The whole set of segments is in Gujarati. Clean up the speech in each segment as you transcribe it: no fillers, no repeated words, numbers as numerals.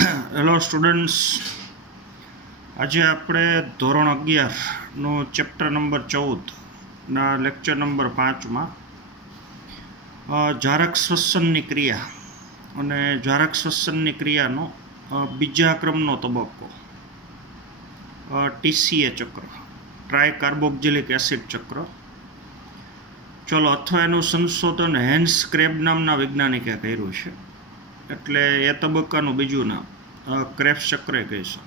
હેલો સ્ટુડન્ટ્સ, આજે આપણે ધોરણ 11નો ચેપ્ટર નંબર 14ના લેક્ચર નંબર 5માં જારક શ્વસનની ક્રિયા અને જારક શ્વસનની ક્રિયાનો બીજા ક્રમનો તબક્કો TCA ચક્ર, ટ્રાય કાર્બોક્સિલિક એસિડ ચક્ર, ચલો અથવા એનું સંશોધન હેન્સ ક્રેબ નામના વૈજ્ઞાનિકે કર્યું છે, એટલે એ તબક્કાનું બીજું નામ ક્રેબ્સ ચક્ર કહી શકો.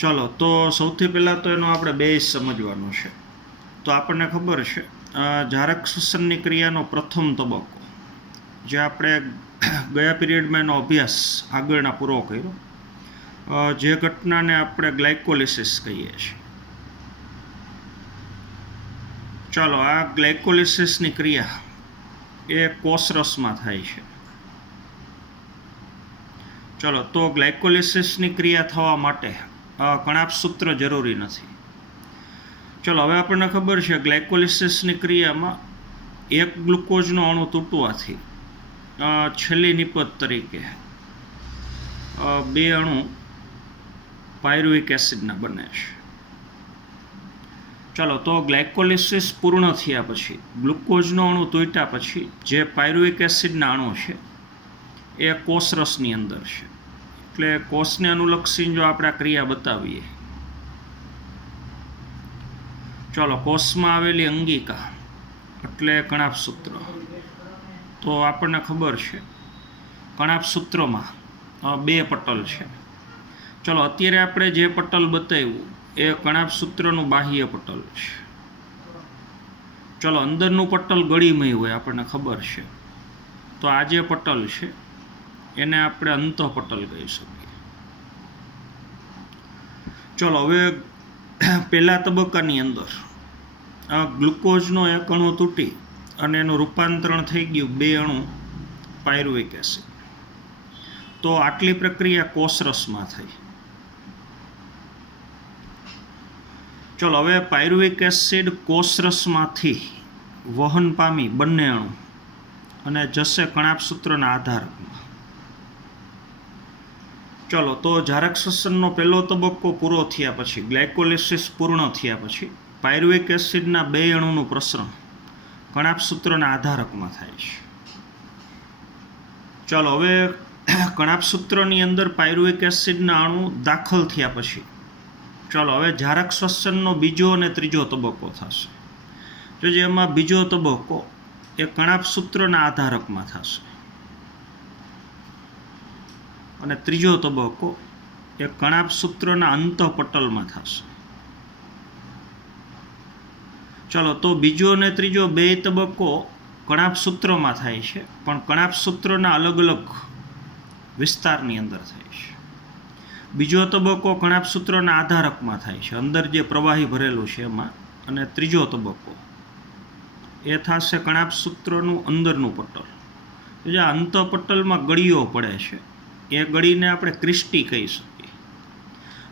ચલો, તો સૌથી પહેલાં તો એનો આપણે બેઝ સમજવાનો છે. તો આપણને ખબર છે જારક શ્વસનની ક્રિયાનો પ્રથમ તબક્કો, જે આપણે ગયા પીરિયડમાં એનો અભ્યાસ આગળના પૂરો કર્યો, જે ઘટનાને આપણે ગ્લાયકોલિસિસ કહીએ છીએ. ચાલો, આ ગ્લાયકોલિસિસની ક્રિયા એ કોષરસમાં થાય છે. ચલો, તો ગ્લાયકોલિસિસની ક્રિયા થવા માટે કણાભસૂત્ર જરૂરી નથી. ચલો, હવે આપણને ખબર છે ગ્લાયકોલિસિસની ક્રિયામાં એક ગ્લુકોઝનો અણુ તૂટવાથી છેલ્લી નિપજ તરીકે બે અણુ પાયરુવિક એસિડના બને છે. ચાલો, તો ગ્લાયકોલિસિસ પૂર્ણ થયા પછી ગ્લુકોઝનો અણુ તૂટ્યા પછી જે પાયરુવિક એસિડના અણુ છે એ કોષરસની અંદર છે. એટલે કોષને અનુલક્ષીને જો આપણે આ ક્રિયા બતાવીએ, ચાલો, કોષમાં આવેલી અંગિકા એટલે કણાભસૂત્ર. તો આપણને ખબર છે કણાભસૂત્રમાં બે પટલ છે. ચલો, અત્યારે આપણે જે પટલ બતાવ્યું એ કણાભસૂત્રનું બાહ્ય પટલ છે. ચલો, અંદરનું પટલ ગળીમય હોય, આપણને ખબર છે. તો આ જે પટલ છે એને આપણે અંતઃપટલ કહી શકીએ. ચલો, હવે પહેલા તબક્કાની અંદર ગ્લુકોઝનો એક અણુ તૂટી અને એનું રૂપાંતરણ થઈ ગયું બે અણુ પાયરુવિક એસિડ. તો આટલી પ્રક્રિયા કોષરસમાં થઈ. ચલો, હવે પાયરુવિક એસિડ કોષરસમાંથી વહન પામી બંને અણુ અને જશે કણાભસૂત્રના આધારકમાં. ચલો, તો જારક શ્વસનનો પહેલો તબક્કો પૂરો થયા પછી, ગ્લાયકોલિસિસ પૂર્ણ થયા પછી પાયરુવિક એસિડના બે અણુનું પ્રસરણ કણાભસૂત્રના આધારકમાં થાય છે. ચલો, હવે કણાભસૂત્રની અંદર પાયરુવિક એસિડના અણુ દાખલ થયા પછી, ચલો, હવે જારક શ્વસનનો બીજો અને ત્રીજો તબક્કો થશે. જો જેમાં બીજો તબક્કો એ કણાભસૂત્રના આધારકમાં થશે અને ત્રીજો તબક્કો એ કણાભસૂત્રના અંતઃપટલમાં થશે. ચલો, તો બીજો અને ત્રીજો બે તબક્કો કણાભસૂત્રમાં થાય છે, પણ કણાભસૂત્રના અલગ અલગ વિસ્તારની અંદર થાય છે. બીજો તબક્કો કણાભસૂત્રના આધારકમાં થાય છે, અંદર જે પ્રવાહી ભરેલું છે એમાં. અને ત્રીજો તબક્કો એ થશે કણાભસૂત્રનું અંદરનું પટલ. જે અંતઃપટલમાં ગળીઓ પડે છે એ ગળીને આપણે ક્રિસ્ટી કહી શકીએ.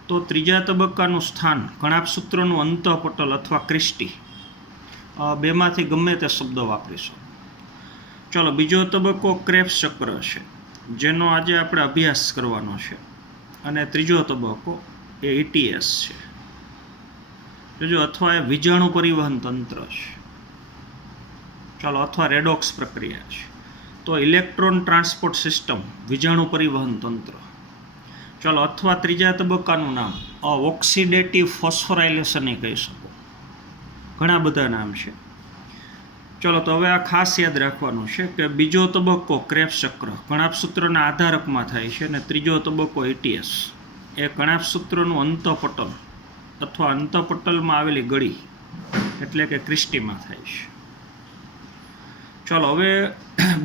તો ત્રીજા તબક્કાનું સ્થાન કણાભસૂત્રનું અંતઃપટલ અથવા ક્રિસ્ટી, બેમાંથી ગમે તે શબ્દ વાપરીશું. ચલો, બીજો તબક્કો ક્રેબ્સ ચક્ર છે, જેનો આજે આપણે અભ્યાસ કરવાનો છે. અને ત્રીજો તબક્કો એ ETS છે, જો અથવા એ વીજાણુ પરિવહન તંત્ર છે. ચાલો, અથવા રેડોક્સ પ્રક્રિયા છે. તો ઇલેક્ટ્રોન ટ્રાન્સપોર્ટ સિસ્ટમ, વીજાણુ પરિવહન તંત્ર. ચાલો, અથવા ત્રીજા તબક્કાનું નામ ઓક્સિડેટિવ ફોસ્ફોરાયલેશન એ કહી શકો. ઘણા બધા નામ છે. ચલો, તો હવે આ ખાસ યાદ રાખવાનું છે કે બીજો તબક્કો ક્રેબ્સ ચક્ર કણાભસૂત્રના આધારકમાં થાય છે અને ત્રીજો તબક્કો ETS એ કણાભસૂત્રનું અંતઃપટલ અથવા અંતઃપટલમાં આવેલી ગળી એટલે કે ક્રિસ્ટીમાં થાય છે. ચલો, હવે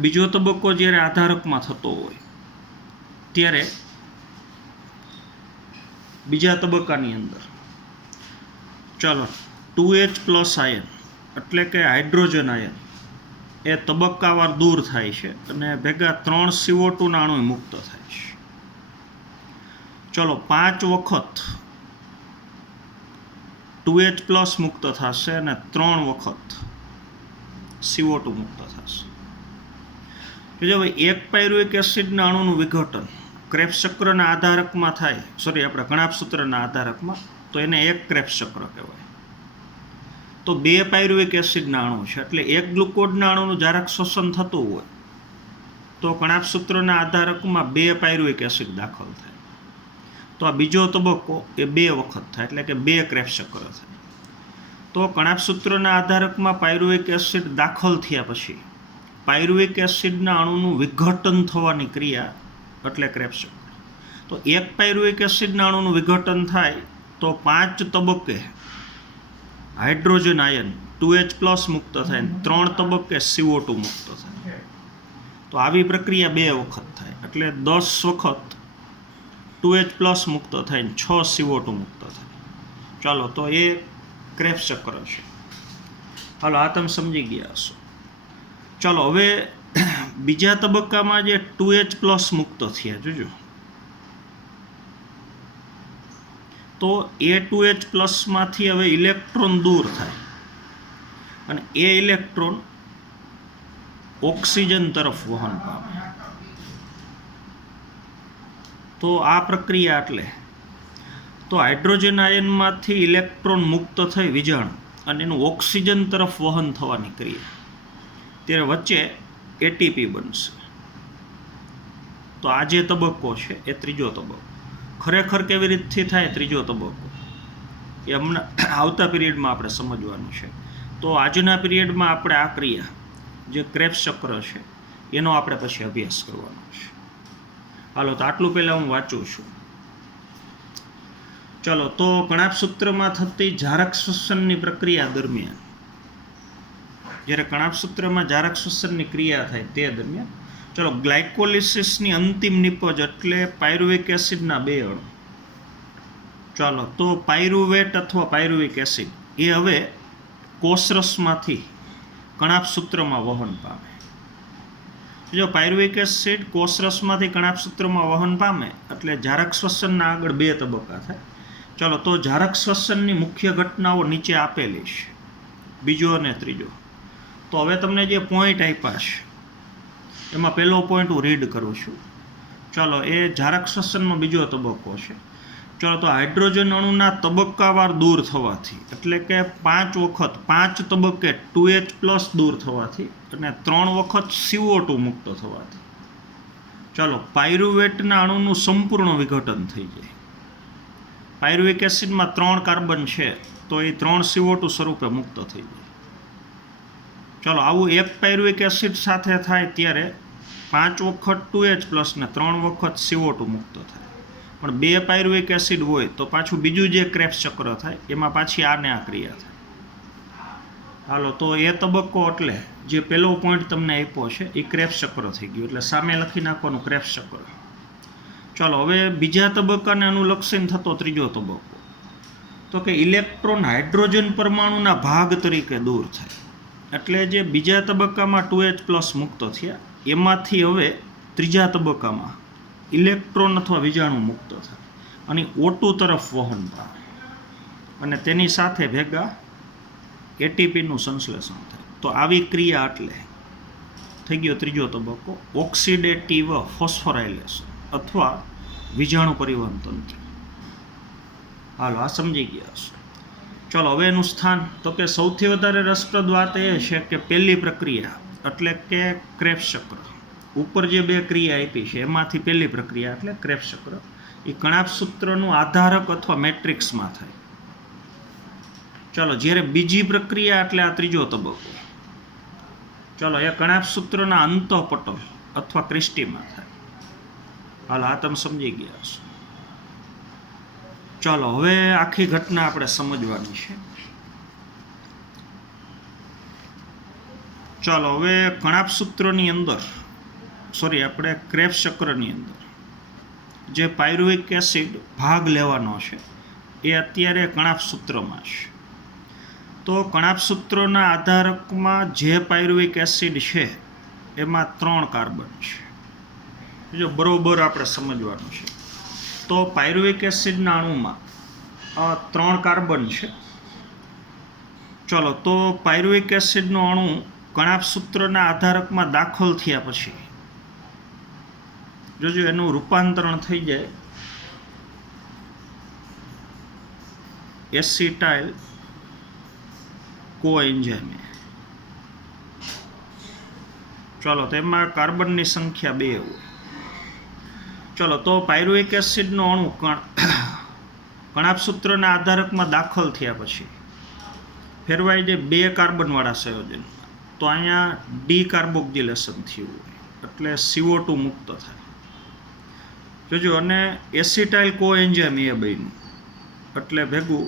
બીજો તબક્કો જ્યારે આધારકમાં થતો હોય ત્યારે બીજા તબક્કાની અંદર, ચલો, 2H+ આયન એટલે કે હાઇડ્રોજન આયન એ તબક્કાવાર દૂર થાય છે અને ભેગા 3 CO2 ના અણુ મુક્ત થાય છે. ચલો, 5 વખત 2H+ મુક્ત થશે અને 3 વખત CO2 મુક્ત થશે. જો ભાઈ એક પાયરુવેક એસિડના અણુનું વિઘટન ક્રેબ્સ ચક્રના આધારકમાં થાય, આપણે કણાભ સૂત્રના આધારકમાં, તો એને એક ક્રેબ્સ ચક્ર કહેવાય. તો બે પાયરુવેક એસિડના અણુ છે એટલે એક ગ્લુકોઝના અણુનું જારક શ્વસન થતું હોય તો કણાભ સૂત્રના આધારકમાં બે પાયરુવેક એસિડ દાખલ થાય. તો આ બીજો તબક્કો એ બે વખત થાય એટલે કે બે ક્રેબ્સ ચક્ર થાય. તો કણાભ સૂત્રના આધારકમાં પાયરુવેક એસિડ દાખલ થયા પછી પાયરુવેક એસિડના અણુનું વિઘટન થવાની ક્રિયા એટલે ક્રેબ્સ ચક્ર. તો એક પાયરુવેક એસિડના અણુનું વિઘટન થાય તો 5 તબક્કે હાઇડ્રોજન આયન 2H+ મુક્ત થાય, 3 તબક્કે CO2 મુક્ત થાય. તો આવી પ્રક્રિયા બે વખત થાય એટલે 10 વખત 2H+ મુક્ત થાય ને 6 CO2 મુક્ત થાય. ચાલો, તો એ ક્રેબ્સ ચક્ર છે. હાલો, આ તમે સમજી ગયા હશો. ચાલો, હવે બીજા તબક્કામાં જે 2H+ મુક્ત થયા, જોજો, તો એ 2H+ માંથી હવે ઇલેક્ટ્રોન દૂર થાય અને એ ઇલેક્ટ્રોન ઓક્સિજન તરફ વહન પામે. તો આ પ્રક્રિયા એટલે તો હાઇડ્રોજન આયનમાંથી ઇલેક્ટ્રોન મુક્ત થઈ વિજાણુ અને એનું ઓક્સિજન તરફ વહન થવાની ક્રિયા, ત્યારે વચ્ચે એટીપી બનશે. તો આ જે તબક્કો છે એ ત્રીજો તબક્કો. ખરેખર કેવી રીતથી થાય ત્રીજો તબક્કો એ હમણાં આવતા પીરિયડમાં આપણે સમજવાનું છે. તો આજના પીરિયડમાં આપણે આ ક્રિયા જે ક્રેબ્સ ચક્ર છે એનો આપણે પછી અભ્યાસ કરવાનો છે. હાલો, તો આટલું પહેલાં હું વાંચું છું. ચલો, તો કણાભ સૂત્રમાં થતી જારક શ્વસનની પ્રક્રિયા દરમિયાન, જ્યારે કણાભ સૂત્રમાં જારક શ્વસનની ક્રિયા થાય તે દરમિયાન, ચલો, ગ્લાયકોલિસિસની અંતિમ નિપજ એટલે પાયરુવેક એસિડના બે અણુ, ચાલો, તો પાયરુવેટ અથવા પાયરુવેક એસિડ એ હવે કોષરસમાંથી કણાભ સૂત્રમાં વહન પામે. જો પાયરુવેક એસિડ કોષરસમાંથી કણાભ સૂત્રમાં વહન પામે એટલે જારક શ્વસનના આગળ બે તબક્કા થાય. ચાલો, તો જારક શ્વસનની મુખ્ય ઘટનાઓ નીચે આપેલી છે, બીજો અને ત્રીજો. તો હવે તમને જે પોઈન્ટ આપ્યા છે એમાં પહેલો પોઈન્ટ હું રીડ કરું છું. ચાલો, એ જારક શ્વસનનો બીજો તબક્કો છે. ચાલો, તો હાઇડ્રોજન અણુના તબક્કાવાર દૂર થવાથી એટલે કે 5 વખત 5 તબક્કે 2H+ દૂર થવાથી અને 3 વખત CO2 મુક્ત થવાથી, ચાલો, પાયરુવેટના અણુનું સંપૂર્ણ વિઘટન થઈ જાય. પાયરુવેક એસિડમાં 3 કાર્બન છે તો એ 3 CO2 સ્વરૂપે મુક્ત થઈ જાય. ચાલો, આવું એક પાયરુવેક એસિડ સાથે થાય ત્યારે 5 વખત 2H+ ને 3 વખત CO2 મુક્ત થાય. પણ બે પાયરુવેક એસિડ હોય તો પાછું બીજું જે ક્રેબ્સ ચક્ર થાય એમાં પાછી આને આ ક્રિયા થાય. હાલો, તો એ તબક્કો એટલે જે પહેલો પોઈન્ટ તમને આપ્યો છે એ ક્રેબ્સ ચક્ર થઈ ગયું એટલે સામે લખી નાખવાનું ક્રેબ્સ ચક્ર. ચાલો, હવે બીજા તબક્કાને અનુલક્ષીને થતો ત્રીજો તબક્કો, તો કે ઇલેક્ટ્રોન હાઇડ્રોજન પરમાણુના ભાગ તરીકે દૂર થાય. એટલે જે બીજા તબક્કામાં 2H+ મુક્ત થયા એમાંથી હવે ત્રીજા તબક્કામાં ઇલેક્ટ્રોન અથવા વિજાણુ મુક્ત થાય અને O2 તરફ વહન પામે અને તેની સાથે ભેગા એટીપીનું સંશ્લેષણ થાય. તો આવી ક્રિયા એટલે થઈ ગયો ત્રીજો તબક્કો, ઓક્સિડેટિવ ફોસ્ફોરાયલેશન અથવા વિજાણુ પરિવહન તંત્ર. હાલો, આ સમજી ગયા છો. ચાલો, હવે એનું સ્થાન, તો કે સૌથી વધારે રસપ્રદ વાત એ છે કે પહેલી પ્રક્રિયા એટલે કે ક્રેબ્સ ચક્ર, ઉપર જે બે ક્રિયા આપી છે એમાંથી પહેલી પ્રક્રિયા એટલે ક્રેબ્સ ચક્ર એ કણાભ સૂત્રનું આધારક અથવા મેટ્રિક્સમાં થાય. ચાલો, જ્યારે બીજી પ્રક્રિયા એટલે આ ત્રીજો તબક્કો, ચાલો, એ કણાભ સૂત્રના અંતઃપટલ અથવા ક્રિસ્ટીમાં થાય. હાલ, આ તમે સમજી ગયા છો. ચાલો, હવે આખી ઘટના આપણે સમજવાની છે. ચાલો, હવે કણાભ સૂત્રની અંદર આપણે ક્રેબ્સ ચક્રની અંદર જે પાયરુવેક એસિડ ભાગ લેવાનો છે એ અત્યારે કણાભ સૂત્રમાં છે. તો કણાભ સૂત્રના આધારકમાં જે પાયરુવેક એસિડ છે એમાં 3 કાર્બન છે. જો બરોબર આપણે સમજવાનું છે. તો પાયરુવેક એસિડના અણુમાં 3 કાર્બન છે. ચલો, તો પાયરુવેક એસિડનો અણુ કણાભ સૂત્રના આધારકમાં દાખલ થયા પછી જોજો એનું રૂપાંતરણ થઈ જાય એસિટાઇલ કોએન્ઝાઇમ. ચલો તેમાં કાર્બનની સંખ્યા 2 હોય. ચલો તો પાયરુવિક એસિડનો અણુ કણાભસૂત્રના આધારકમાં દાખલ થયા પછી ફેરવાઈ જાય 2 કાર્બનવાળા સંયોજન. તો અહીંયા ડી કાર્બોક્સિલેશન થયું હોય એટલે CO2 મુક્ત થાય. જોજો અને એસિટાઇલ કોએન્ઝાઇમ એ બન્યું એટલે ભેગું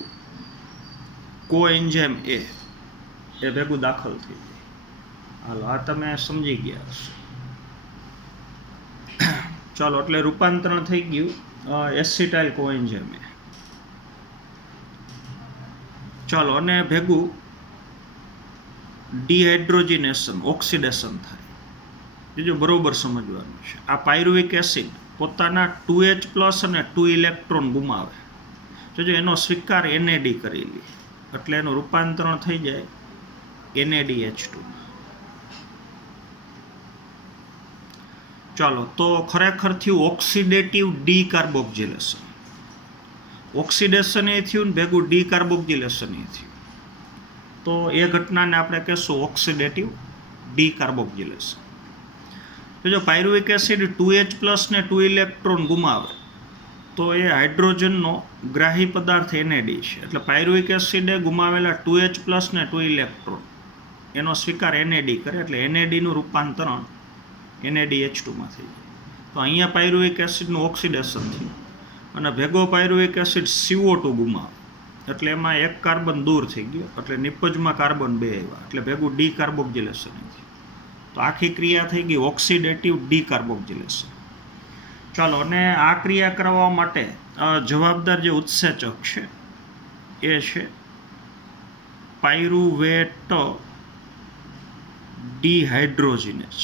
કોએન્ઝાઇમ એ ભેગું દાખલ થઈ જાય. હાલો આ તમે સમજી ગયા હશો. ચાલો એટલે રૂપાંતરણ થઈ ગયું એસિટાઇલ કોએન્ઝાઇમ એ. ચાલો અને ભેગું ડિહાઇડ્રોજિનેશન ઓક્સિડેશન થાય. બીજું બરોબર સમજવાનું છે. આ પાયરુવિક એસિડ પોતાના 2H+ અને 2 ઇલેક્ટ્રોન ગુમાવે. જોજો એનો સ્વીકાર NAD કરી લે એટલે એનું રૂપાંતરણ થઈ જાય NADH2. ચાલો તો ખરેખર થયું ઓક્સિડેટિવ ડીકાર્બોક્સિલેશન. ઓક્સિડેશન એ થયું ને ભેગું ડીકાર્બોક્સિલેશન એ થયું. તો એ ઘટનાને આપણે કહેશું ઓક્સિડેટિવ ડીકાર્બોક્સિલેશન. જો પાયરુવિક એસિડ 2H+ ને 2 ઇલેક્ટ્રોન ગુમાવે તો એ હાઇડ્રોજનનો ગ્રાહી પદાર્થ NAD છે. એટલે પાયરુવિક એસિડે ગુમાવેલા 2H+ ને 2 ઇલેક્ટ્રોન એનો સ્વીકાર NAD કરે એટલે NADનું રૂપાંતરણ NADH2માં થઈ જાય. તો અહીંયા પાયરુવિક એસિડનું ઓક્સિડેશન થયું અને ભેગો પાયરુવિક એસિડ CO2 ગુમાવે એટલે એમાં 1 કાર્બન દૂર થઈ ગયો એટલે નિપજમાં કાર્બન 2 આવ્યા એટલે ભેગું ડીકાર્બોક્સિલેશન થયું. તો આખી ક્રિયા થઈ ગઈ ઓક્સિડેટિવ ડીકાર્બોક્સિલેશન. ચાલો અને આ ક્રિયા કરવા માટે જવાબદાર જે ઉત્સેચક છે એ છે પાયરુવેટ ડિહાઇડ્રોજિનેઝ.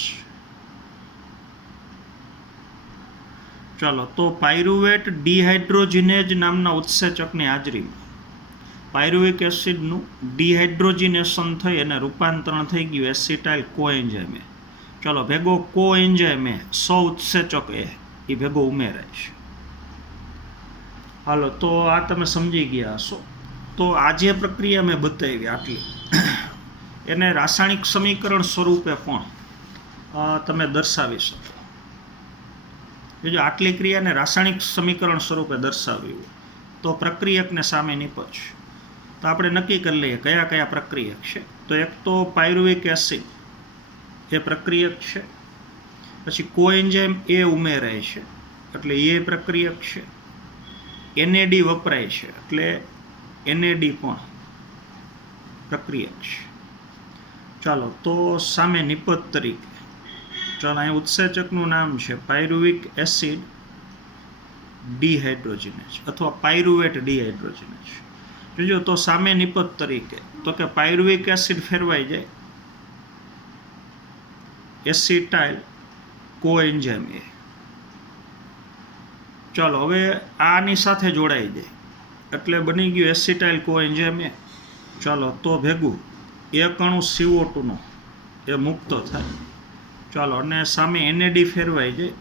ચાલો તો પાયરુવેટ ડિહાઇડ્રોજિનેઝ નામના ઉત્સેચકની હાજરીમાં પાયરુવિક એસિડનું ડિહાઇડ્રોજિનેશન થઈ અને રૂપાંતરણ થઈ ગયું એસિટાઇલ કોએન્ઝાઇમ. ચાલો ભેગો કોએન્ઝાઇમ ઉત્સેચક એ ભેગો ઉમેરાય છે. હાલો તો આ તમે સમજી ગયા હશો. તો આ જે પ્રક્રિયા મેં બતાવી આટલી એને રાસાયણિક સમીકરણ સ્વરૂપે પણ તમે દર્શાવી શકો. જો આટલી ક્રિયાને રાસાયણિક સમીકરણ સ્વરૂપે દર્શાવ્યું તો પ્રક્રિયકને સામે નીપજ. તો આપણે નક્કી કરી લઈએ કયા કયા પ્રક્રિયક છે. તો એક તો પાયરુવિક એસિડ એ પ્રક્રિયક છે. પછી કોએન્ઝાઇમ એ ઉમેરાય છે એટલે એ પ્રક્રિયક છે. NAD વપરાય છે એટલે NAD પણ પ્રક્રિયક છે. ચાલો તો સામે નિપજ તરીકે ચાલો અહીં ઉત્સેચકનું નામ છે પાયરુવિક એસિડ ડિહાઇડ્રોજિનેઝ અથવા પાયરુવેટ ડિહાઇડ્રોજિનેઝ. જોજો તો સામે નિપજ તરીકે તો કે પાયરુવિક એસિડ ફેરવાઈ જાય એસિટાઇલ કોએન્ઝાઇમ એ. ચાલો હવે આની સાથે જોડાઈ જાય એટલે બની ગયું એસિટાઇલ કોએન્ઝાઇમ એ. ચાલો તો ભેગું એક અણુ CO2 નો એ મુક્ત થાય. ચાલો અને સામે NAD ફેરવાઈ જાય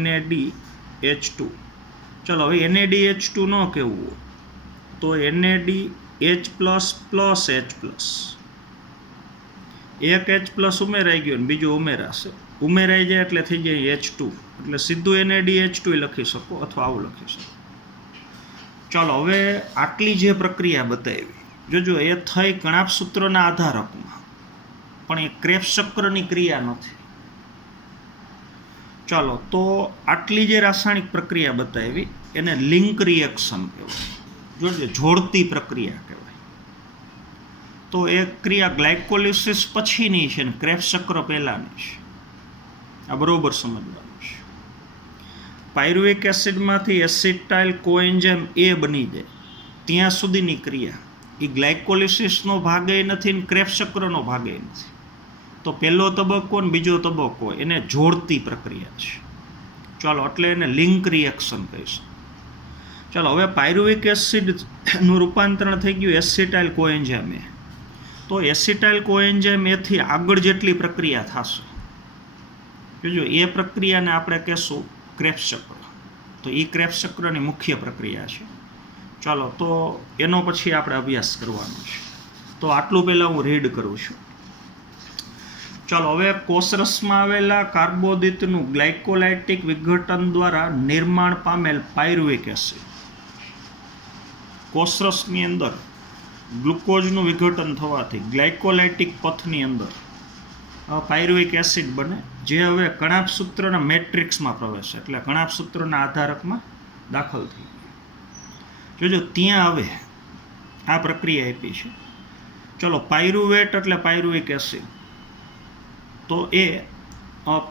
NADH2. ચાલો હવે NADH2 ન કહેવું તો NADH++H+. એક H+ ઉમેરાઈ ગયો ને બીજું ઉમેરાશે. ઉમેરાઈ જાય એટલે થઈ જાય H2 એટલે સીધું NADH2 લખી શકો અથવા આવું લખી શકો. ચાલો હવે આટલી જે પ્રક્રિયા બતાવી જોજો એ થઈ કણાભસૂત્રના આધારકમાં પણ એ ક્રેબ્સ ચક્રની ક્રિયા નથી. ચાલો તો આટલી જે રાસાયણિક પ્રક્રિયા બતાવી એને લિંક રિએક્શન કહેવાય. જોજો જોડતી પ્રક્રિયા કહેવાય. તો એ ક્રિયા ગ્લાયકોલિસિસ પછીની છે ને ક્રેબ્સ ચક્ર પહેલાંની છે. આ બરોબર સમજવાનું છે. પાયરુવિક એસિડમાંથી એસિટાઇલ કોએન્ઝાઇમ એ બની જાય ત્યાં સુધીની ક્રિયા એ ગ્લાયકોલિસિસનો ભાગ એ નથી ને ક્રેબ્સ ચક્રનો ભાગ એ નથી. તો પહેલો તબક્કો ને બીજો તબક્કો એને જોડતી પ્રક્રિયા છે. ચાલો એટલે એને લિંક રિએક્શન કહીશું. ચાલો હવે પાયરુવિક એસિડનું રૂપાંતરણ થઈ ગયું એસિટાઇલ કોએન્ઝાઇમ એ. તો એસિટાઇલ કોએન્ઝાઇમ એથી આગળ જેટલી પ્રક્રિયા થશે જોજો એ પ્રક્રિયાને આપણે કહેશું ક્રેબ્સ ચક્ર. તો એ ક્રેબ્સ ચક્રની મુખ્ય પ્રક્રિયા છે. ચાલો, તો એનો પછી આપણે અભ્યાસ કરવાનો છે. તો આટલું પહેલાં હું રીડ કરું છું. ચાલો, હવે કોષરસમાં આવેલા કાર્બોદિતનું ગ્લાયકોલાઇટિક વિઘટન દ્વારા નિર્માણ પામેલ પાયરુવિક એસિડ. કોષરસની અંદર ગ્લુકોઝનું વિઘટન થવાથી ગ્લાયકોલાઇટિક પથની અંદર પાયરુવિક એસિડ બને, જે હવે કણાભસૂત્રના મેટ્રિક્સમાં પ્રવેશે, એટલે કણાભસૂત્રના આધારકમાં દાખલ થઈ ગઈ. જોજો, ત્યાં હવે આ પ્રક્રિયા આપી છે. ચલો, પાયરુવેટ એટલે પાયરુવિક એસિડ. તો એ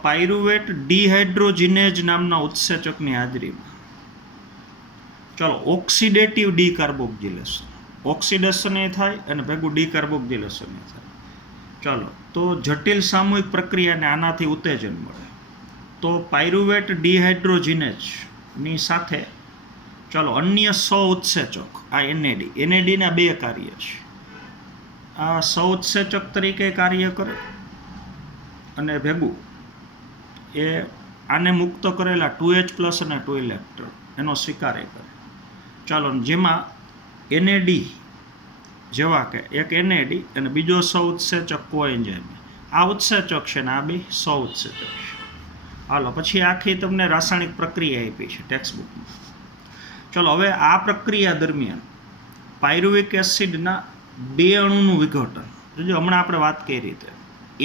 પાયરુવેટ ડિહાઇડ્રોજિનેઝ નામના ઉત્સેચકની હાજરીમાં ચલો ઓક્સિડેટિવ ડીકાર્બોક્સિલેશન, ઓક્સિડેશન એ થાય અને ભેગું ડીકાર્બોક્સિલેશન એ થાય. ચાલો, તો જટિલ સામૂહિક પ્રક્રિયાને આનાથી ઉત્તેજન મળે. તો પાયરુવેટ ડિહાઇડ્રોજિનેઝની સાથે ચાલો અન્ય સહઉત્સેચક આ એનએડીના બે કાર્ય છે. આ સહઉત્સેચક તરીકે કાર્ય કરે અને ભેગું એ આને મુક્ત કરેલા 2H+ અને 2 ઇલેક્ટ્રોન એનો સ્વીકાર કરે. ચાલો, જેમાં એનએડી જેવા કે એક એનએડી અને બીજો સહઉત્સેચક કોએન્ઝાઇમ, આ ઉત્સેચક છે ને આ બે સહઉત્સેચક છે. હાલો, પછી આખી તમને રાસાયણિક પ્રક્રિયા આપી છે ટેક્સ્ટબુકમાં. ચલો, હવે આ પ્રક્રિયા દરમિયાન પાયરુવિક એસિડના બે અણુનું વિઘટન. જો હમણાં આપણે વાત કરી રીતે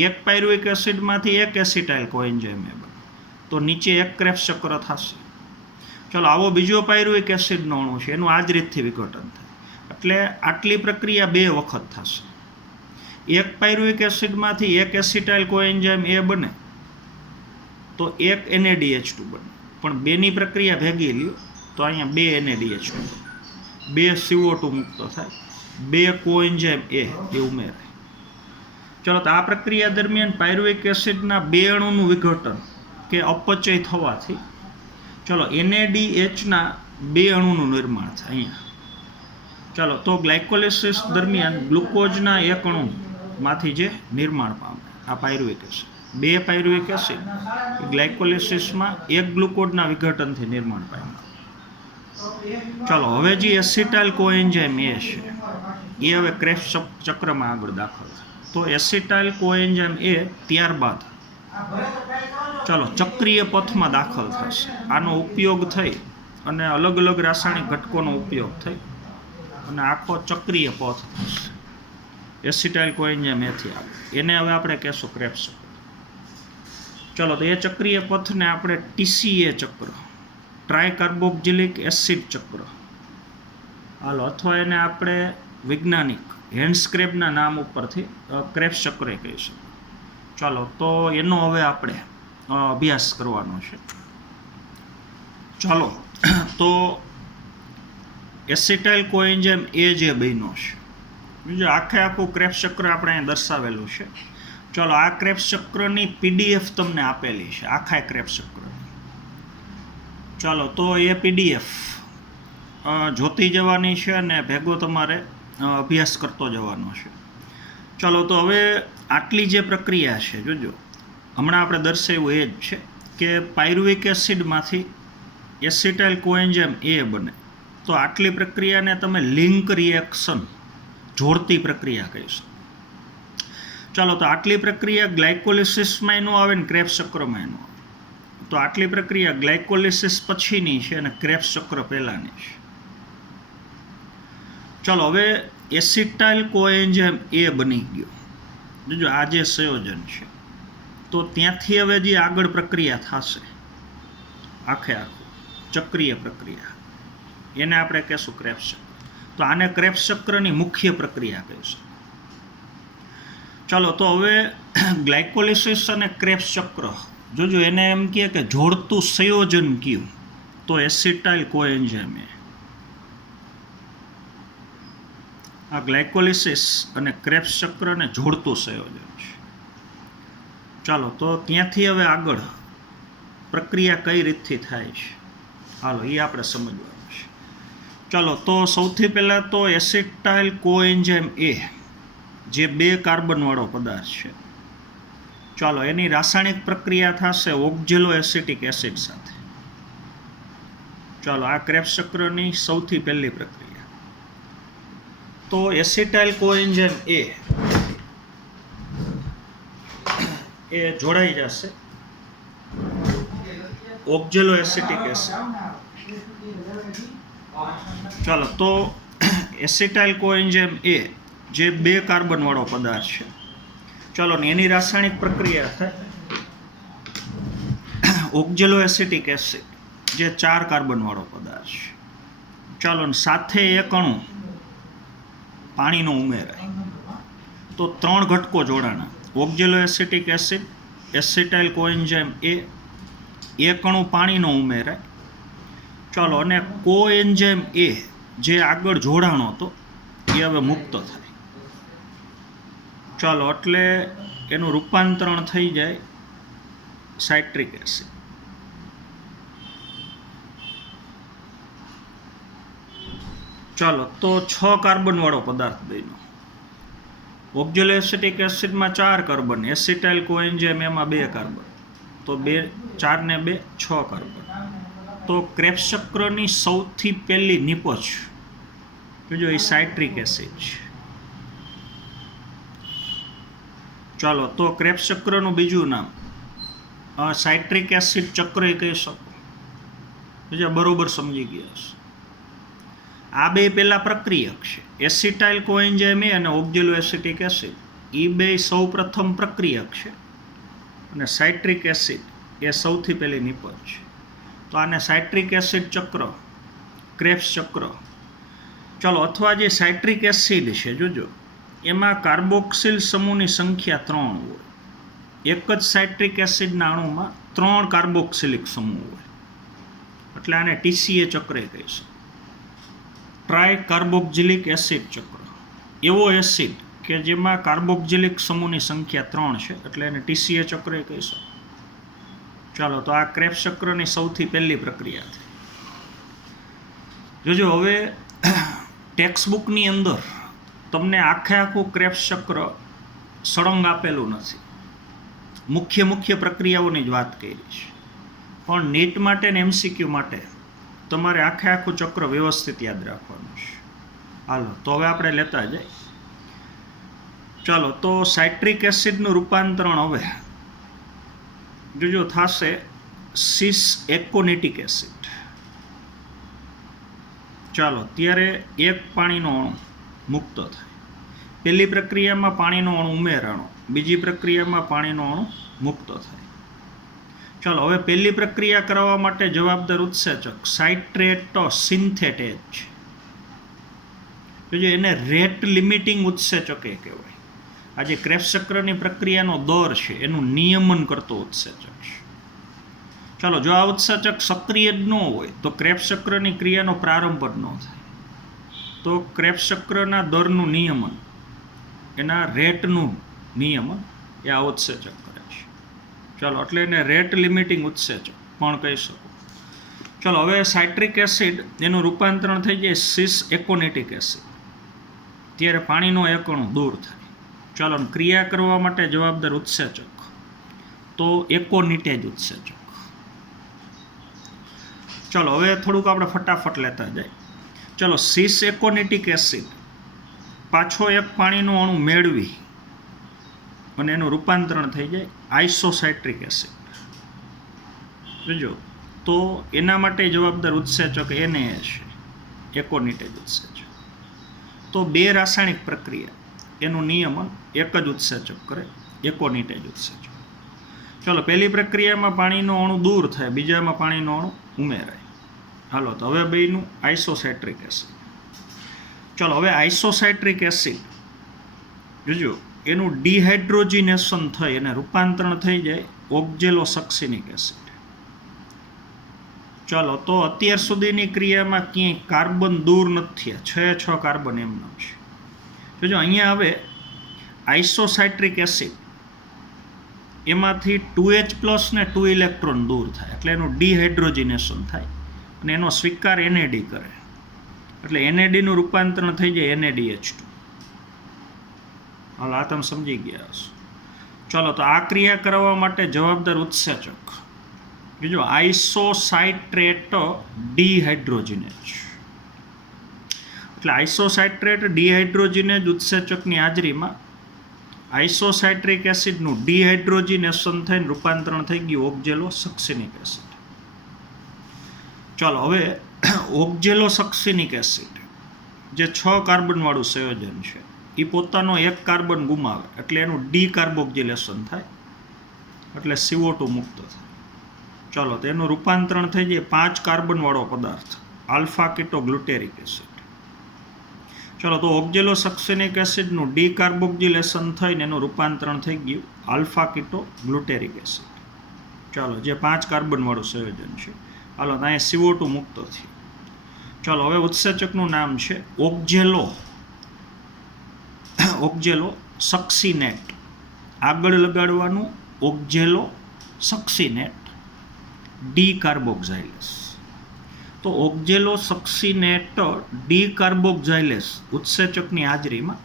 એક પાયરુવિક એસિડમાંથી એક એસિટાઇલ કોએન્ઝાઇમ બને, તો નીચે એક ક્રેબ્સ ચક્ર થશે. ચલો, આવો બીજો પાયરુવિક એસિડનો અણુ છે, એનું આ જ રીતથી વિઘટન થાય, એટલે આટલી પ્રક્રિયા બે વખત થશે. એક પાયરુવિક એસિડમાંથી એક એસિટાઇલ કોએન્ઝાઇમ એ બને તો એક NaDH2 બને, પણ બેની પ્રક્રિયા ભેગી લ્યો તો અહીંયા બે NaDH2 બને, બે CO2 મુક્ત થાય, બે કોએન્ઝાઇમ એ ઉમેરાય. ચલો, તો આ પ્રક્રિયા દરમિયાન પાયરુવિક એસિડના બે અણુનું વિઘટન કે અપચય થવાથી ચલો NaDHના બે અણુનું નિર્માણ થાય અહીંયા. ચાલો, તો ગ્લાયકોલિસિસ દરમિયાન ગ્લુકોઝના એક અણુમાંથી જે નિર્માણ પામે આ પાયરુવિક એસિડ, બે પાયરુવિક એસિડ ગ્લાયકોલિસિસમાં એક ગ્લુકોઝના વિઘટનથી નિર્માણ પામે. ચાલો, હવે જે એસિટાઇલ કોએન્ઝાઇમ એ છે એ હવે ક્રેબ્સ ચક્રમાં આગળ દાખલ થાય. તો એસિટાઇલ કોએન્ઝાઇમ એ ત્યારબાદ ચાલો ચક્રીય પથમાં દાખલ થશે. આનો ઉપયોગ થઈ અને અલગ અલગ રાસાયણિક ઘટકોનો ઉપયોગ થઈ અને આખો ચક્રીય પથ થશે. એસિટાઇલ કોએન્ઝાઇમ એથી આવે, એને હવે આપણે કહેશું ક્રેબ્સ ચક્ર. ચલો, તો એ ચક્રીય પથને આપણે TCA ચક્ર, ટ્રાયકાર્બોક્સિલિક એસિડ ચક્ર હાલો, અથવા એને આપણે વૈજ્ઞાનિક હેન્ડસ્ક્રેબના નામ ઉપરથી ક્રેબ્સ ચક્ર કહી શકીએ. ચાલો, તો એનો હવે આપણે અભ્યાસ કરવાનો છે. ચાલો, તો એસિટાઇલ કોએન્ઝાઇમ એ જે બન્યો છે, બીજું આખું ક્રેબ્સ ચક્ર આપણે અહીંયા દર્શાવેલું છે. ચાલો, આ ક્રેબ્સ ચક્રની PDF તમને આપેલી છે, આખા ક્રેબ્સ ચક્રની. ચાલો, તો એ PDF જોતી જવાની છે અને ભેગો તમારે અભ્યાસ કરતો જવાનો છે. ચાલો, તો હવે આટલી જે પ્રક્રિયા છે, જોજો હમણાં આપણે દર્શાવ્યું એ જ છે કે પાયરુવિક એસિડમાંથી એસિટાઇલ કોએન્ઝાઇમ એ બને, તો આટલી પ્રક્રિયાને તમે લિંક રિએક્શન, જોડતી પ્રક્રિયા કહીશું. ચાલો, તો આટલી પ્રક્રિયા ગ્લાયકોલિસિસમાં ન આવે ને ક્રેબ્સ ચક્રમાં ન આવે. તો આટલી પ્રક્રિયા ગ્લાયકોલિસિસ પછીની છે અને ક્રેબ્સ ચક્ર પહેલાંની છે. ચાલો, હવે એસિટાઇલ કોએન્ઝાઇમ એ બની ગયો. જોજો આ જે સંયોજન છે, તો ત્યાંથી હવે જે આગળ પ્રક્રિયા થશે આખું ચક્રીય પ્રક્રિયા, એને આપણે કહેશું ક્રેબ્સ ચક્ર. તો આને ક્રેબ્સ ચક્રની મુખ્ય પ્રક્રિયા કહીશું. ચાલો, તો હવે ગ્લાયકોલિસિસ અને ક્રેબ્સ ચક્ર જોજો એને એમ કહે કે જોડતું સંયોજન કયું, તો એસિટાઇલ કોએન્ઝાઇમ આ ગ્લાયકોલિસિસ અને ક્રેબ્સ ચક્રને જોડતું સંયોજન છે. ચાલો, તો ત્યાંથી હવે આગળ પ્રક્રિયા કઈ રીતથી થાય છે, હાલો એ આપણે સમજવાનું છે. ચાલો, તો સૌથી પહેલાં તો એસિટાઇલ કોએન્ઝાઇમ એ જે બે કાર્બનવાળો પદાર્થ છે ચાલો એની રાસાયણિક પ્રક્રિયા થશે ઓક્ઝેલો એસિટિક એસિડ સાથે. ચાલો આ ક્રેબ્સ ચક્રની સૌથી પહેલી પ્રક્રિયા. તો એસિટાઇલ કોએન્ઝાઇમ એ જોડાઈ જશે ઓક્ઝેલો એસિટિક એસિડ. ચાલો તો એસિટાઇલ કોએન્ઝાઇમ એ જે 2 કાર્બન વાળો પદાર્થ છે. ચાલો ને એની રાસાયણિક પ્રક્રિયા થાય ઓક્ઝેલો એસિટિક એસિડ જે 4 કાર્બન વાળો પદાર્થ છે. ચાલો ને સાથે એક અણુ પાણીનો ઉમેરાય તો 3 ઘટકો જોડાણા ઓક્ઝેલો એસિટિક એસિડ એસિટાઇલ કોએન્ઝાઇમ એ એક અણુ પાણીનો ઉમેરાય. ચાલો અને કોએન્ઝાઇમ એ જે આગળ જોડાણો હતો એ હવે મુક્ત થાય. ચાલો એટલે એનું રૂપાંતરણ થઈ જાય સાઇટ્રિક એસિડ. ચાલો તો 6 કાર્બન વાળો પદાર્થ બન્યો. ઓક્ઝેલો એસિટિક એસિડમાં 4 કાર્બન, એસિટાઇલ કોએન્ઝાઇમ એમાં 2 કાર્બન, તો 4 ને 2 6 કાર્બન. તો ક્રેબ્સ ચક્રની સૌથી પહેલી નિપજ જો એ સાઇટ્રિક એસિડ છે. ચાલો તો ક્રેબ્સ ચક્રનું બીજું નામ સાઇટ્રિક એસિડ ચક્ર કહી શકો. બરોબર સમજી ગયા છે. આ બે પહેલા પ્રક્રિયક છે એસિટાઇલ કોએન્ઝાઇમ અને ઓક્ઝેલો એસિટિક એસિડ. એ બે સૌ પ્રથમ પ્રક્રિયક છે અને સાઇટ્રિક એસિડ એ સૌથી પહેલી નિપજ છે. તો આને સાઇટ્રિક એસિડ ચક્ર ક્રેબ્સ ચક્ર. ચાલો અથવા જે સાઇટ્રિક એસિડ છે જોજો એમાં કાર્બોક્સિલ સમૂહની સંખ્યા 3 હોય. એક જ સાઇટ્રિક એસિડના અણુમાં 3 કાર્બોક્સિલિક સમૂહ હોય એટલે આને TCA ચક્ર કહીશું. ટ્રાય કાર્બોક્સિલિક એસિડ ચક્ર. એવો એસિડ કે જેમાં કાર્બોક્સિલિક સમૂહની સંખ્યા 3 છે એટલે એને TCA ચક્ર કહીશું. ચાલો તો આ ક્રેબ્સ ચક્રની સૌથી પહેલી પ્રક્રિયા થઈ. જોજો હવે ટેક્સ્ટબુકની અંદર તમને આખું ક્રેબ્સ ચક્ર સળંગ આપેલું નથી. મુખ્ય પ્રક્રિયાઓની જ વાત કરી છે. પણ નીટ માટે ને MCQ માટે તમારે આખું ચક્ર વ્યવસ્થિત યાદ રાખવાનું છે. હાલો તો હવે આપણે લેતા જઈએ. ચાલો તો સાઇટ્રિક એસિડનું રૂપાંતરણ હવે જોજો થશે સિસ એકોનિટિક એસિડ. ચાલો ત્યારે એક પાણીનો અણુ મુક્ત થાય. પહેલી પ્રક્રિયામાં પાણીનો અણુ ઉમેરાણો, બીજી પ્રક્રિયામાં પાણીનો અણુ મુક્ત થાય. ચાલો હવે પહેલી પ્રક્રિયા કરવા માટે જવાબદાર ઉત્સેચક સાઇટ્રેટો સિન્થેટેજ છે. જોજો એને રેટ લિમિટિંગ ઉત્સેચક કહેવાય. આ જે ક્રેબ્સ ચક્રની પ્રક્રિયાનો દર છે એનું નિયમન કરતો ઉત્સેચક છે. ચાલો જો આ ઉત્સેચક સક્રિય જ ન હોય તો ક્રેબ્સ ચક્રની ક્રિયાનો પ્રારંભ જ ન થાય. તો ક્રેબ્સ ચક્રના દરનું નિયમન એના રેટનું નિયમન એ આ ઉત્સેચક કરે છે. ચાલો એટલે એને રેટ લિમિટિંગ ઉત્સેચક પણ કહી શકો. ચાલો હવે સાઇટ્રિક એસિડ એનું રૂપાંતરણ થઈ જાય સિસ એકોનિટિક એસિડ. ત્યારે પાણીનો એક અણુ દૂર થાય. ચાલો ક્રિયા કરવા માટે જવાબદાર ઉત્સેચક તો એકોનિટેજ ઉત્સેચક. ચાલો હવે થોડુંક આપણે ફટાફટ લેતા જાય. ચાલો સિસ એકોનિટિક એસિડ પાછો એક પાણીનો અણુ મેળવી અને એનું રૂપાંતરણ થઈ જાય આઇસોસાઇટ્રિક એસિડ. જોજો તો એના માટે જવાબદાર ઉત્સેચક એને છે એકોનિટેજ ઉત્સેચક. તો 2 રાસાયણિક પ્રક્રિયા એનું નિયમન એક જ ઉત્સેચક કરે એકોનિટેજ ઉત્સેચક. ચાલો પહેલી પ્રક્રિયામાં પાણીનો અણુ દૂર થાય, બીજામાં પાણીનો અણુ ઉમેરાય. હાલો તો હવે બેનું આઇસોસાઇટ્રિક એસિડ. ચાલો હવે આઇસોસાઇટ્રિક એસિડ જોજો એનું ડિહાઇડ્રોજિનેશન થઈ અને રૂપાંતરણ થઈ જાય ઓક્ઝેલો સક્સિનિક એસિડ. ચાલો તો અત્યાર સુધીની ક્રિયામાં ક્યાંય કાર્બન દૂર નથી થયા, 6 કાર્બન એમનો છે. જોજો અહીંયા હવે આઇસોસાઇટ્રિક એસિડ એમાંથી 2H+ ને 2 ઇલેક્ટ્રોન દૂર થાય એટલે એનું ડિહાઇડ્રોજિનેશન થાય અને એનો સ્વીકાર NAD કરે એટલે NADનું રૂપાંતરણ થઈ જાય NADH2. હાલ આ તમે સમજી ગયા હશો. ચલો, તો આ ક્રિયા કરવા માટે જવાબદાર ઉત્સેચક જો આઇસોસાઇટ્રેટ ડિહાઇડ્રોજિનેજ. એટલે આઇસોસાઇટ્રેટ ડિહાઇડ્રોજિનેજ ઉત્સેચકની હાજરીમાં આઇસોસાઇટ્રિક એસિડનું ડિહાઇડ્રોજિનેશન થઈને રૂપાંતરણ થઈ ગયું ઓક્ઝેલોસક્સિનિક એસિડ. ચાલો, હવે ઓક્ઝેલોસક્સિનિક એસિડ જે 6 કાર્બનવાળું સંયોજન છે એ પોતાનો એક કાર્બન ગુમાવે એટલે એનું ડીકાર્બોક્સિલેશન થાય એટલે CO2 મુક્ત થાય. ચાલો, તો એનું રૂપાંતરણ થઈ જાય 5 કાર્બનવાળો પદાર્થ આલ્ફા કીટોગ્લુટેરિક એસિડ. ચાલો, તો ઓક્ઝેલોસક્સિનિક એસિડનું ડીકાર્બોક્સિલેશન થઈને એનું રૂપાંતરણ થઈ ગયું આલ્ફા કીટોગ્લુટેરિક એસિડ. ચાલો, જે 5 કાર્બનવાળું સંયોજન છે. હાલો, અહીંયા CO2 મુક્ત થયું. ચાલો, હવે ઉત્સેચકનું નામ છે ઓક્ઝેલોસક્સિનેટ. આગળ લગાડવાનું ઓક્ઝેલોસક્સિનેટ ડીકાર્બોક્સાઇલેસ. તો ઓક્ઝેલોસક્સિનેટ ડીકાર્બોક્સાઇલેસ ઉત્સેચકની હાજરીમાં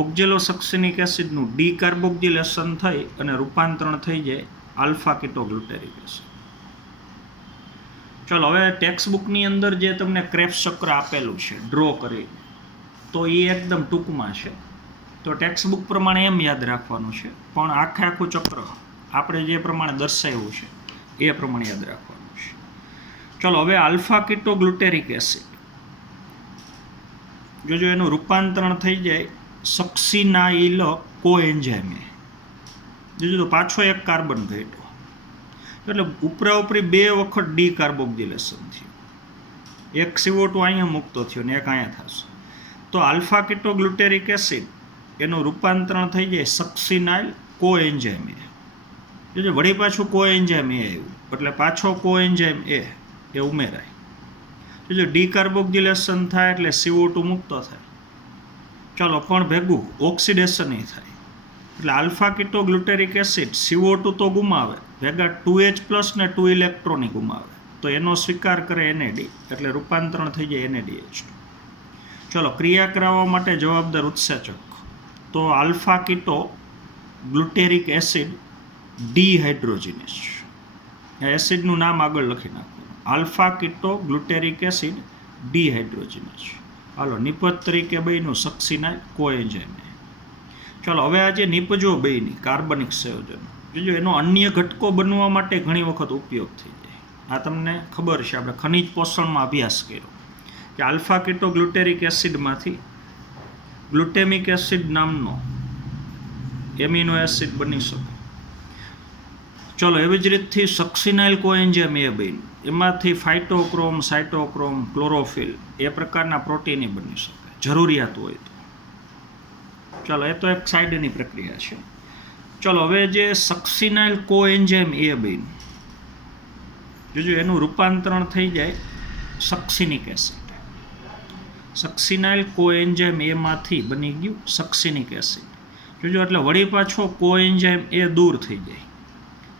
ઓક્ઝેલોસક્સિનિક એસિડનું ડીકાર્બોક્સિલેશન થઈ અને રૂપાંતરણ થઈ જાય આલ્ફા કીટોગ્લુટેરિક એસિડ. ચલો, હવે ટેક્સ્ટબુકની અંદર જે તમને ક્રેબ્સ ચક્ર આપેલું છે ડ્રો કરી, તો એ એકદમ ટૂંકમાં છે. તો ટેક્સ્ટબુક પ્રમાણે એમ યાદ રાખવાનું છે, પણ આખું ચક્ર આપણે જે પ્રમાણે દર્શાવ્યું છે એ પ્રમાણે યાદ રાખવાનું છે. ચલો, હવે આલ્ફા કીટોગ્લુટેરિક એસિડ જો એનું રૂપાંતરણ થઈ જાય સક્સિનાઇલ કોએન્ઝાઇમે. જો તો પાછો એક કાર્બન ઘટ્યો એટલે ઉપરી 2 વખત ડીકાર્બોક્સિલેશન થયું. એક CO2 અહીંયા મુક્ત થયો ને એક અહીંયા થશે. તો આલ્ફા કીટોગ્લુટેરિક એસિડ એનું રૂપાંતરણ થઈ જાય સક્સિનાઇલ કોએન્ઝાઇમે. જો વળી પાછું કોએન્ઝાઇમ એ આવ્યું એટલે પાછો કોએન્ઝાઇમ એ ઉમેરાય. જો ડીકાર્બોક્સિલેશન થાય એટલે CO2 મુક્ત થાય. ચાલો, પણ ભેગું ઓક્સિડેશન એ થાય એટલે આલ્ફા કીટોગ્લુટેરિક એસિડ CO2 તો ગુમાવે, ભેગા 2H+ ને 2 ઇલેક્ટ્રોન ગુમાવે. તો એનો સ્વીકાર કરે NAD એટલે રૂપાંતરણ થઈ જાય NADH2. ચલો, ક્રિયા કરાવવા માટે જવાબદાર ઉત્સેચક તો આલ્ફા કીટોગ્લુટેરિક એસિડ ડિહાઇડ્રોજિનેજ. આ એસિડનું નામ આગળ લખી નાખવાનું આલ્ફા કીટોગ્લુટેરિક એસિડ ડિહાઇડ્રોજિનેજ. હાલો, નિપજ તરીકે બન્યું સક્સિનાઇલ કોએન્ઝાઇમે. ચાલો, હવે આ જે નિપજો બની કાર્બનિક સંયોજન જો એનો અન્ય ઘટકો બનવા માટે ઘણી વખત ઉપયોગ થઈ જાય. આ તમને ખબર છે, આપણે ખનિજ પોષણમાં અભ્યાસ કર્યો કે આલ્ફા કીટોગ્લુટેરિક એસિડમાંથી ગ્લુટેમિક એસિડ નામનો એમિનો એસિડ બની શકે. ચલો, એવી જ રીતથી સક્સિનાઇલ કોએન્ઝાઇમ એ બન્યું, એમાંથી ફાઇટોક્રોમ, સાઇટોક્રોમ, ક્લોરોફિલ એ પ્રકારના પ્રોટીન બની શકે જરૂરિયાત હોય તો. ચલો, એ તો એક સાઈડની પ્રક્રિયા છે. ચલો, હવે જે સક્સિનાઇલ કોએન્ઝાઇમ એ બન્યું જો એનું રૂપાંતરણ થઈ જાય સક્સિનિક એસિડ. સક્સિનાઇલ કોએન્ઝાઇમ એમાંથી બની ગયું સક્સિનિક એસિડ. જો એટલે વળી પાછો કોએન્ઝાઇમ એ દૂર થઈ જાય.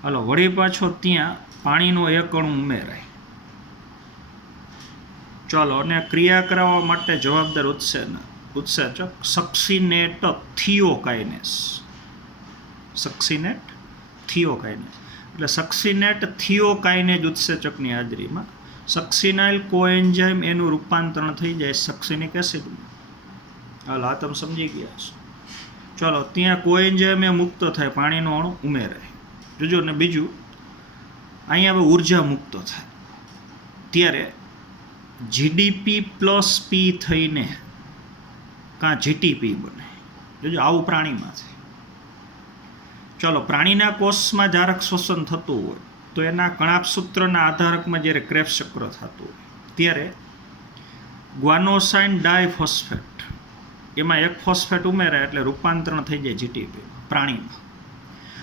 હાલો, વળી પાછો ત્યાં પાણીનો એક અણુ ઉમેરાય. ચાલો, અને ક્રિયા કરાવવા માટે જવાબદાર ઉત્સેચક સક્સિનેટ થિયોકાઇનેસ. સક્સિનેટ થિયોકાઇનેસ એટલે સક્સિનેટ થિયોકાઇનેજ ઉત્સેચકની હાજરીમાં સક્સિનાઇલ કોએન્ઝાઇમ એનું રૂપાંતરણ થઈ જાય સક્સિનિક એસિડમાં. હાલ, આ તમે સમજી ગયા છો. ચાલો, ત્યાં કોએન્ઝાઇમ એ મુક્ત થાય, પાણીનો અણુ ઉમેરાય. જોજો, ને બીજું અહીંયા હવે ઉર્જા મુક્ત થાય ત્યારે GDP+P થઈને કાં GTP બને. જોજો, આવું પ્રાણીમાં છે. ચલો, પ્રાણીના કોષમાં જારક શોષણ થતું હોય તો એના કણાભસૂત્રના આધારકમાં જ્યારે ક્રેબ્સ ચક્ર થતું હોય ત્યારે ગ્વાનોસાઇન ડાયફોસ્ફેટ એમાં એક ફોસ્ફેટ ઉમેરાય એટલે રૂપાંતરણ થઈ જાય GTP પ્રાણીમાં.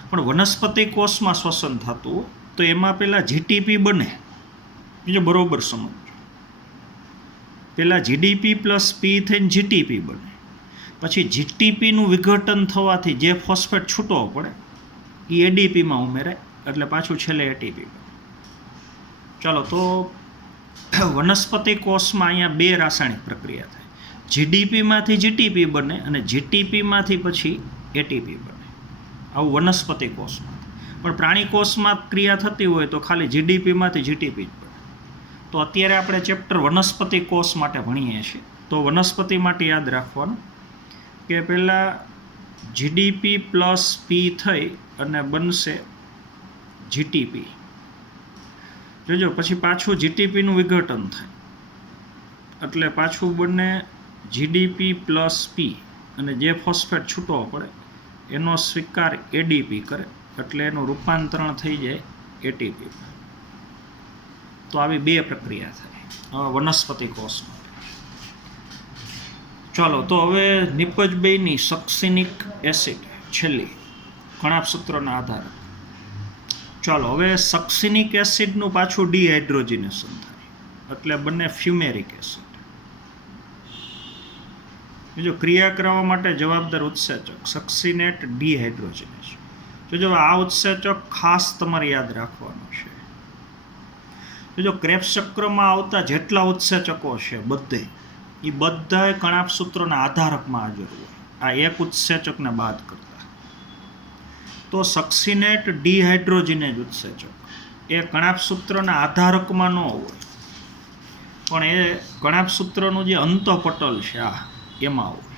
પણ વનસ્પતિ કોષમાં શોષણ થતું હોય તો એમાં પહેલાં GTP બને. બીજો બરોબર સમજો, પહેલાં GDP+P થઈને GTP બને, પછી GTPનું વિઘટન થવાથી જે ફોસ્ફેટ છૂટવો પડે એ ADPમાં ઉમેરાય એટલે પાછું છેલ્લે ATP બને. ચાલો, તો વનસ્પતિ કોષમાં અહીંયા 2 રાસાયણિક પ્રક્રિયા થાય. GDPમાંથી GTP બને અને GTPમાંથી પછી ATP બને. આવું વનસ્પતિ કોષમાં. પણ પ્રાણી કોષમાં ક્રિયા થતી હોય તો ખાલી જીડીપીમાંથી જીટીપી જ પડે. તો અત્યારે આપણે ચેપ્ટર વનસ્પતિ કોષ માટે ભણીએ છીએ. તો વનસ્પતિ માટે યાદ રાખવાનું કે પહેલાં જીડીપી પ્લસ પી થઈ અને બનશે જીટીપી. જોજો પછી પાછું જીટીપીનું વિઘટન થાય એટલે પાછું બને જીડીપી પ્લસ પી, અને જે ફોસ્ફેટ છૂટવો પડે એનો સ્વીકાર એડીપી કરે એટલે એનું રૂપાંતરણ થઈ જાય એટીપી. તો આવી બે પ્રક્રિયા થાય વનસ્પતિ કોષ માટે. ચાલો તો હવે નિપજ બેયની સક્સિનિક એસિડ છેલ્લી કણાભસૂત્રના આધારે. ચાલો હવે સક્સિનિક એસિડનું પાછું ડિહાઇડ્રોજિનેશન થાય એટલે બને ફ્યુમેરિક એસિડ. જો ક્રિયા કરવા માટે જવાબદાર ઉત્સેચક સક્સિનેટ ડિહાઇડ્રોજિનેશન. જો આ ઉત્સેચક ખાસ તમારે યાદ રાખવાનું છે. જો ક્રેબ્સ ચક્રમાં આવતા જેટલા ઉત્સેચકો છે બધે એ બધા કણાભસૂત્રના આધારકમાં હાજર હોય, આ એક ઉત્સેચકને બાદ કરતા. તો સક્સિનેટ ડિહાઇડ્રોજિનેજ ઉત્સેચક એ કણાભસૂત્રના આધારકમાં ન હોય, પણ એ કણાભસૂત્રનું જે અંતઃપટલ છે એમાં હોય.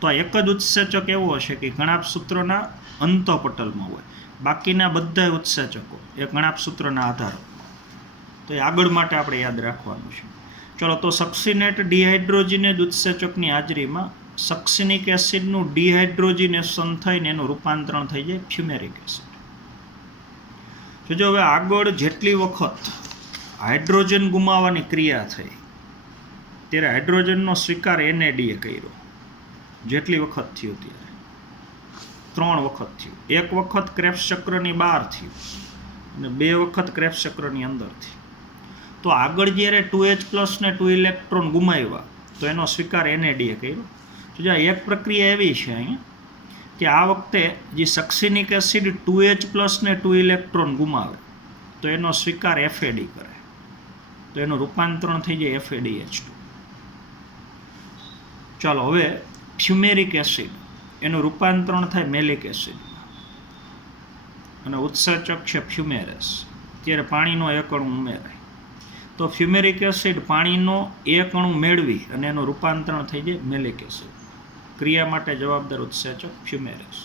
તો આ એક જ ઉત્સેચક એવો હશે કે કણાભસૂત્રના અંતઃપટલમાં હોય, બાકીના બધા ઉત્સેચકો એ કણાભસૂત્રના આધારકમાં. તો એ આગળ માટે આપણે યાદ રાખવાનું છે. ચલો તો સક્સિનેટ ડિહાઇડ્રોજિનેજ ઉત્સેચકની હાજરીમાં સક્સિનિક એસિડનું ડિહાઇડ્રોજિનેશન થઈને એનું રૂપાંતરણ થઈ જાય ફ્યુમેરિક એસિડ. જો હવે આગળ જેટલી વખત હાઇડ્રોજન ગુમાવવાની ક્રિયા થઈ ત્યારે હાઇડ્રોજનનો સ્વીકાર એનએડીએ કર્યો. જેટલી વખત થયું ત્યારે 3 વખત થયું. એક વખત ક્રેબ્સ ચક્રની બહાર થયું અને 2 વખત ક્રેબ્સ ચક્રની અંદર થયું. તો આગળ જ્યારે 2H+ ને 2 ઇલેક્ટ્રોન ગુમાવ્યા તો એનો સ્વીકાર એનએડીએ કર્યો. તો જો એક પ્રક્રિયા એવી છે અહીંયા કે આ વખતે જે સક્સિનિક એસિડ 2H+ ને 2 ઇલેક્ટ્રોન ગુમાવે તો એનો સ્વીકાર એફએડી કરે, તો એનું રૂપાંતરણ થઈ જાય FADH2. ચાલો હવે ફ્યુમેરિક એસિડ એનું રૂપાંતરણ થાય મેલિક એસિડમાં અને ઉત્સેચક છે ફ્યુમેરેસ. ત્યારે પાણીનો એક અણુ ઉમેરાય તો ફ્યુમેરિક એસિડ પાણીનો એક અણુ મેળવી અને એનું રૂપાંતરણ થઈ જાય મેલિક એસિડ. ક્રિયા માટે જવાબદાર ઉત્સેચક ફ્યુમેરેસ.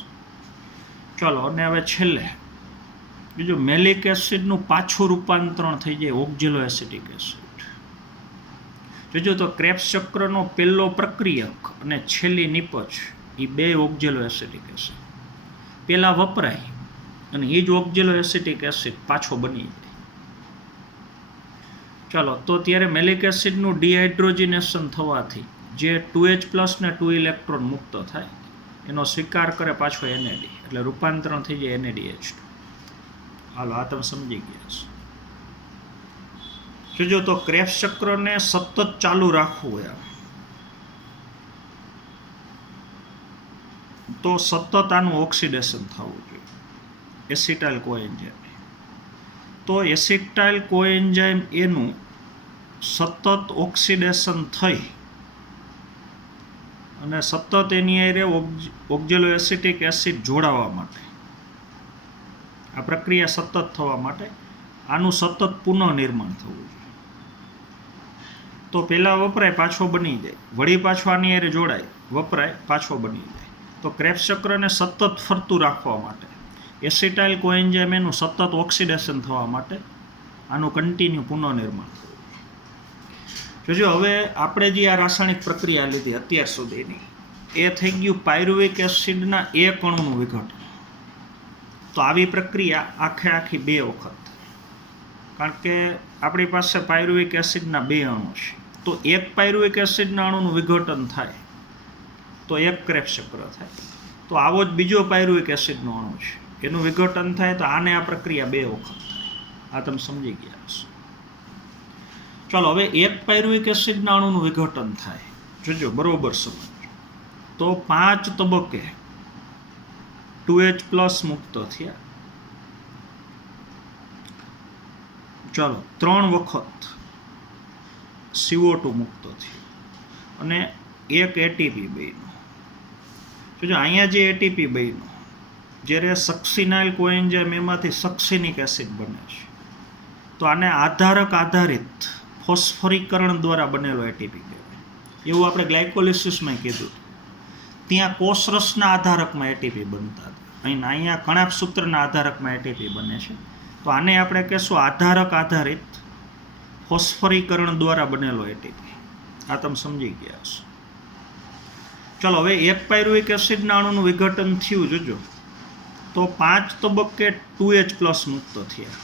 ચાલો અને હવે છેલ્લે બીજું મેલિક એસિડનું પાછું રૂપાંતરણ થઈ જાય ઓક્ઝેલો એસિટિક એસિડ. જોજો તો ક્રેબ્સ ચક્રનો પહેલો પ્રક્રિયક અને છેલ્લી નિપજ એ 2 ઓક્ઝેલો એસિટિક એસિડ પહેલાં વપરાય અને એ જ ઓક્ઝેલો એસિટિક એસિડ પાછો બની જાય. ચાલો તો ત્યારે મેલિક એસિડનું ડિહાઇડ્રોજિનેશન થવાથી જે 2H+ ને 2 ઇલેક્ટ્રોન મુક્ત થાય એનો સ્વીકાર કરે પાછો એનએડી એટલે રૂપાંતરણ થઈ જાય NADH2. હાલો આ તમે સમજી ગયા છો. જો તો ક્રેબ્સ ચક્રને સતત ચાલુ રાખવું હોય તો સતત આનું ઓક્સિડેશન થવું જોઈએ એસિટાઇલ કોએન્ઝાઇમ. તો એસિટાઇલ કોએન્ઝાઇમ એનું સતત ઓક્સિડેશન થઈ અને સતત એની હારે ઓક્ઝેલો એસિટિક એસિડ જોડાવા માટે આ પ્રક્રિયા સતત થવા માટે આનું સતત પુનઃનિર્માણ થવું જોઈએ. તો પહેલાં વપરાય પાછો બની જાય, વળી પાછો આની હારે જોડાય, વપરાય પાછો બની જાય. તો ક્રેબ્સ ચક્રને સતત ફરતું રાખવા માટે એસિટાઇલ કોએન્ઝાઇમ એનું સતત ઓક્સિડેશન થવા માટે આનું કન્ટિન્યુ પુનઃનિર્માણ થવું. જોજો હવે આપણે જે આ રાસાયણિક પ્રક્રિયા લીધી અત્યાર સુધીની એ થઈ ગયું પાયરુવિક એસિડના એક અણુનું વિઘટન. તો આવી પ્રક્રિયા આખી 2 વખત, કારણ કે આપણી પાસે પાયરુવિક એસિડના 2 અણુ છે. તો એક પાયરુવિક એસિડના અણુનું વિઘટન થાય તો એક ક્રેબ્સ ચક્ર થાય. તો આવો જ બીજો પાયરુવિક એસિડનો અણુ છે એનું વિઘટન થાય તો આને આ પ્રક્રિયા 2 વખત થાય. આ તમે સમજી ગયા હશો. ચાલો હવે એક પાયરુવિક એસિડના અણુનું વિઘટન થાય, જોજો બરોબર સમજો. તો 5 તબક્કે 2H+ મુક્ત થયા. ચાલો 3 વખત CO2 મુક્ત થયું અને એક ATP બન્યું. જોજો અહીંયા જે ATP બન્યું જ્યારે સક્સિનાઇલ કોએન્ઝાઇમ એમાંથી સક્સિનિક એસિડ બને છે. તો આને આધારક આધારિત ફોસ્ફરીકરણ દ્વારા બનેલો એટીપી કહેવાય. એવું આપણે ગ્લાયકોલિસિસમાં કીધું. ત્યાં કોષરસના આધારકમાં એટીપી બનતા હતા. અહીંયા કણાભસૂત્રના આધારકમાં એટીપી બને છે. તો આને આપણે કહેશું આધારક આધારિત ફોસ્ફરીકરણ દ્વારા બનેલો એટીપી. આ તમે સમજી ગયા છો. ચલો હવે એક પાયરુવિક એસિડના અણુનું વિઘટન થયું જોજો તો 5 તબક્કે 2H+ મુક્ત થયા.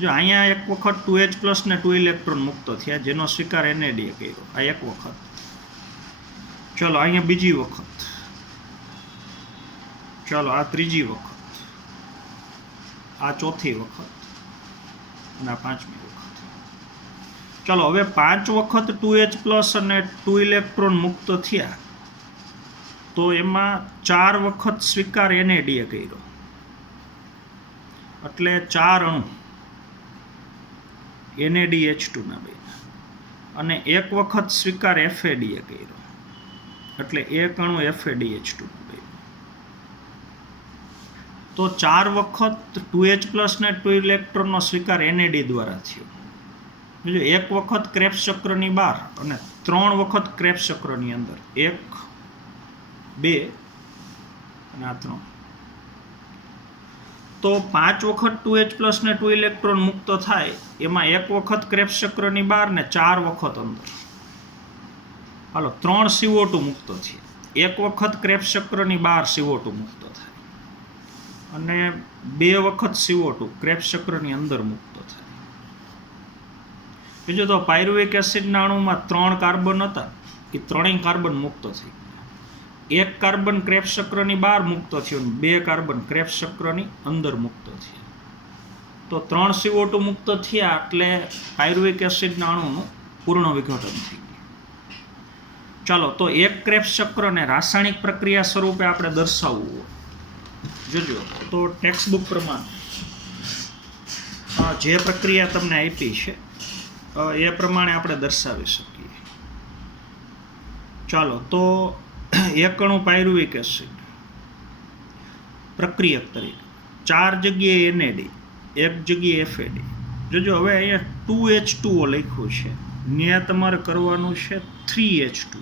જો અહીંયા એક વખત 2H+ ને 2 ઇલેક્ટ્રોન મુક્ત થયા જેનો સ્વીકાર NAD એ કર્યો. આ એક વખત. ચલો અહીંયા બીજી વખત. ચલો આ ત્રીજી વખત. આ ચોથી વખત અને આ પાંચમી વખત. ચલો હવે 5 વખત 2H+ અને 2 ઇલેક્ટ્રોન મુક્ત થયા તો એમાં 4 વખત સ્વીકાર NAD એ કર્યો. એટલે 4 અણુ NADH2 ના બન્યા અને એક વખત સ્વીકાર FAD એ કર્યો. એટલે એક અણુ FADH2 નો બન્યો. તો 4 વખત 2H+ ને 2 ઇલેક્ટ્રોનનો સ્વીકાર NAD દ્વારા થયો. બીજું એક વખત ક્રેબ્સ ચક્રની બહાર અને 3 વખત ક્રેબ્સ ચક્રની અંદર. 1 2 અને આ 3. તો 5 વખત 2H+ ને 2 ઇલેક્ટ્રોન મુક્ત થાય એમાં એક વખત ક્રેબ્સ ચક્રની બહાર ને 4 વખત અંદર. હાલો 3 CO2 મુક્ત થયા. એક વખત ક્રેબ્સ ચક્રની બહાર CO2 મુક્ત થાય અને 2 વખત CO2 ક્રેબ્સ ચક્રની અંદર મુક્ત થાય. બીજું તો પાયરુવિક એસિડના અણુમાં 3 કાર્બન હતા એ 3 કાર્બન મુક્ત થઈ ગયા. 1 કાર્બન ક્રેબ્સ ચક્રની બહાર મુક્ત થયો અને 2 કાર્બન ક્રેબ્સ ચક્રની અંદર મુક્ત થયા. તો 3 CO2 મુક્ત થયા એટલે પાયરુવિક એસિડના અણુનું પૂર્ણ વિઘટન થઈ ગયું. ચાલો તો એક ક્રેબ્સ ચક્રને રાસાયણિક પ્રક્રિયા સ્વરૂપે આપણે દર્શાવવું જોજો તો ટેક્સ્ટ બુક પ્રમાણે જે પ્રક્રિયા તમને આપી છે એ પ્રમાણે આપણે દર્શાવી શકીએ. ચાલો તો એક અણુ પાયરુવિક એસિડ પ્રક્રિયક તરીકે 4 જગ્યાએ NAD 1 જગ્યાએ FAD. જોજો હવે અહીંયા 2H2O લખ્યું છે ત્યાં તમારે કરવાનું છે 3H2.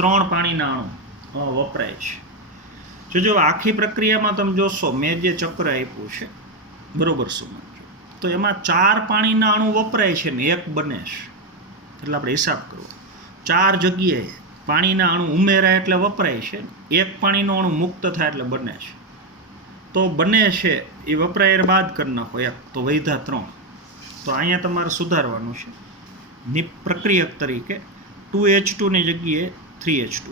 3 પાણીના અણુ વપરાય છે. જોજો આખી પ્રક્રિયામાં તમે જોશો મેં જે ચક્ર આપ્યું છે બરોબર સમજો તો એમાં 4 પાણીના અણુ વપરાય છે ને 1 બને છે. એટલે આપણે હિસાબ કરવો 4 જગ્યાએ પાણીના અણુ ઉમેરાય એટલે વપરાય છે. 1 પાણીનો અણુ મુક્ત થાય એટલે બને છે. તો બને છે એ વપરાય બાદ કરી નાખો 1 તો વૈધા 3. તો અહીંયા તમારે સુધારવાનું છે પ્રક્રિયક તરીકે 2H2 ની જગ્યાએ 3H2.